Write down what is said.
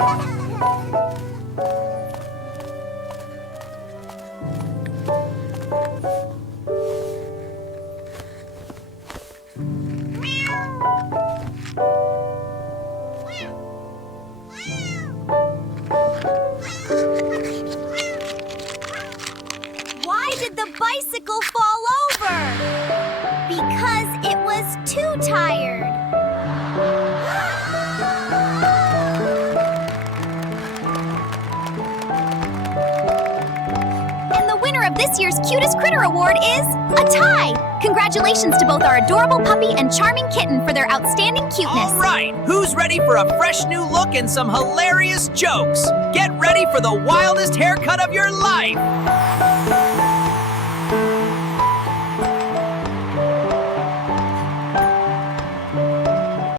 Why did the bicycle fall over? Because it was too tired. And the winner of this year's Cutest Critter Award is a tie! Congratulations to both our adorable puppy and charming kitten for their outstanding cuteness. All right, who's ready for a fresh new look and some hilarious jokes? Get ready for the wildest haircut of your life!